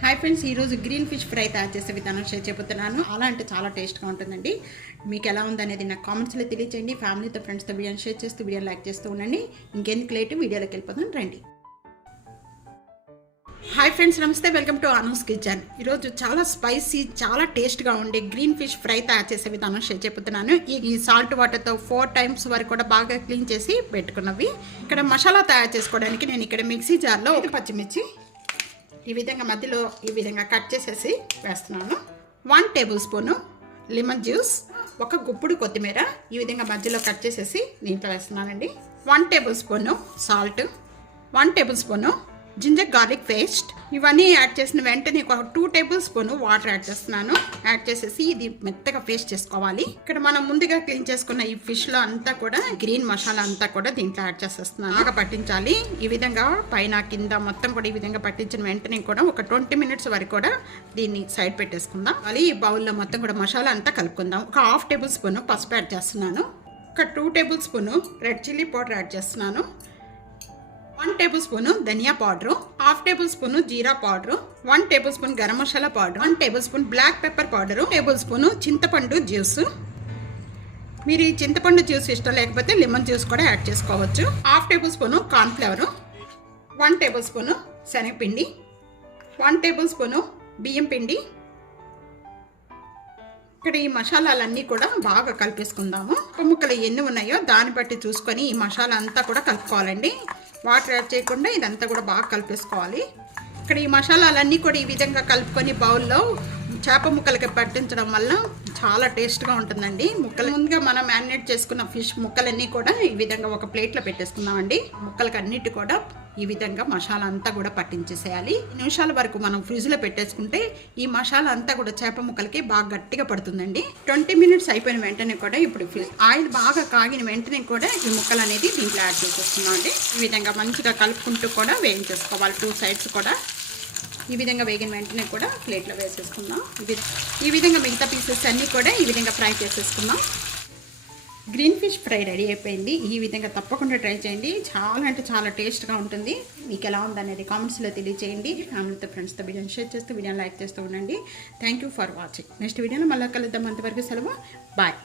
Hi friends, ఈరోజు green fish fry తయారు చేసే విధానం షేర్ చేయబోతున్నాను. అలా అంటే చాలా టేస్ట్గా ఉంటుందండి. మీకు ఎలా ఉందనేది నాకు కామెంట్స్లో తెలియచేయండి. ఫ్యామిలీతో ఫ్రెండ్స్తో వీడియోని షేర్ చేస్తూ వీడియో లైక్ చేస్తూ ఉండండి. ఇంకెందుకు లేట్, వీడియోలోకి వెళ్ళిపోతాం రండి. హాయ్ ఫ్రెండ్స్, నమస్తే, వెల్కమ్ టు అనూస్ కిచెన్. ఈరోజు చాలా స్పైసీ, చాలా టేస్ట్గా ఉండే గ్రీన్ ఫిష్ ఫ్రై తయారు చేసే విధానం షేర్ చేయబోతున్నాను. ఈ సాల్ట్ వాటర్తో 4 times వరకు కూడా బాగా క్లీన్ చేసి పెట్టుకున్నవి. ఇక్కడ మసాలా తయారు చేసుకోవడానికి నేను ఇక్కడ మిక్సీ జార్లో ఒక పచ్చిమిర్చి ఈ విధంగా మధ్యలో ఈ విధంగా కట్ చేసేసి వేస్తున్నాను. 1 tablespoon లెమన్ జ్యూస్, ఒక గుప్పుడు కొత్తిమీర ఈ విధంగా మధ్యలో కట్ చేసేసి దీంట్లో వేస్తున్నానండి. 1 tablespoon salt, 1 tablespoon ginger garlic paste. ఇవన్నీ యాడ్ చేసిన వెంటనే ఒక 2 tablespoon వాటర్ యాడ్ చేస్తున్నాను. యాడ్ చేసేసి ఇది మెత్తగా పేస్ట్ చేసుకోవాలి. ఇక్కడ మనం ముందుగా క్లీన్ చేసుకున్న ఈ ఫిష్లో అంతా కూడా గ్రీన్ మసాలా అంతా కూడా దీంట్లో యాడ్ చేసేస్తున్నాను. బాగా పట్టించాలి. ఈ విధంగా పైన కింద మొత్తం కూడా ఈ విధంగా పట్టించిన వెంటనే కూడా ఒక 20 minutes వరకు కూడా దీన్ని సైడ్ పెట్టేసుకుందాం. మళ్ళీ ఈ బౌల్లో మొత్తం కూడా మసాలా అంతా కలుపుకుందాం. ఒక 1/2 tablespoon పసుపు యాడ్ చేస్తున్నాను. ఒక 2 tablespoon red chilli powder add చేస్తున్నాను. 1 tablespoon ధనియా పౌడరు, 1/2 tablespoon జీరా powder, 1 tablespoon garam masala powder, 1 tablespoon black pepper powder, 1 tablespoon చింతపండు జ్యూస్. మీరు ఈ చింతపండు జ్యూస్ ఇష్టం లేకపోతే లెమన్ జ్యూస్ కూడా యాడ్ చేసుకోవచ్చు. 1/2 tablespoon కార్న్ఫ్లవర్, 1 tablespoon శనగపిండి, 1 tablespoon బియ్యం పిండి. ఇక్కడ ఈ మసాలాలన్నీ కూడా బాగా కలిపేసుకుందాము. ముక్కలు ఎన్ని ఉన్నాయో దాన్ని బట్టి చూసుకొని ఈ మసాలా అంతా కూడా కలుపుకోవాలండి. వాటర్ యాడ్ చేయకుండా ఇదంతా కూడా బాగా కలిపేసుకోవాలి. ఇక్కడ ఈ మసాలాలన్నీ కూడా ఈ విధంగా కలుపుకొని బౌల్లో చేప ముక్కలకి పట్టించడం వల్ల చాలా టేస్ట్గా ఉంటుందండి. ముక్కలు ముందుగా మనం మ్యారినేట్ చేసుకున్న ఫిష్ ముక్కలన్నీ కూడా ఈ విధంగా ఒక ప్లేట్లో పెట్టేసుకుందామండి. ముక్కలకి అన్నిటి కూడా ఈ విధంగా మసాలా అంతా కూడా పట్టించేసేయాలి. నిమిషాల వరకు మనం ఫ్రిడ్జ్లో పెట్టేసుకుంటే ఈ మసాలా అంతా కూడా చేప ముక్కలకి బాగా గట్టిగా పడుతుందండి. 20 minutes అయిపోయిన వెంటనే కూడా ఇప్పుడు ఆయిల్ బాగా కాగిన వెంటనే కూడా ఈ ముక్కలు అనేది దీంట్లో యాడ్ చేసేస్తున్నాం అండి. ఈ విధంగా మంచిగా కలుపుకుంటూ కూడా వేయించేసుకోవాలి. 2 sides కూడా ఈ విధంగా వేగిన వెంటనే కూడా ప్లేట్లో వేసేసుకుందాం. ఈ విధంగా మిగతా పీసెస్ అన్నీ కూడా ఈ విధంగా ఫ్రై చేసేసుకుందాం. గ్రీన్ ఫిష్ ఫ్రై రెడీ అయిపోయింది. ఈ విధంగా తప్పకుండా ట్రై చేయండి. చాలా అంటే చాలా టేస్ట్గా ఉంటుంది. మీకు ఎలా ఉందనేది కామెంట్స్లో తెలియజేయండి. ఫ్యామిలీతో ఫ్రెండ్స్తో వీడియోని షేర్ చేస్తూ వీడియోని లైక్ చేస్తూ ఉండండి. Thank you for watching. Next వీడియోలో మళ్ళీ కలుద్దాం. అంతవరకు సెలవు. బాయ్.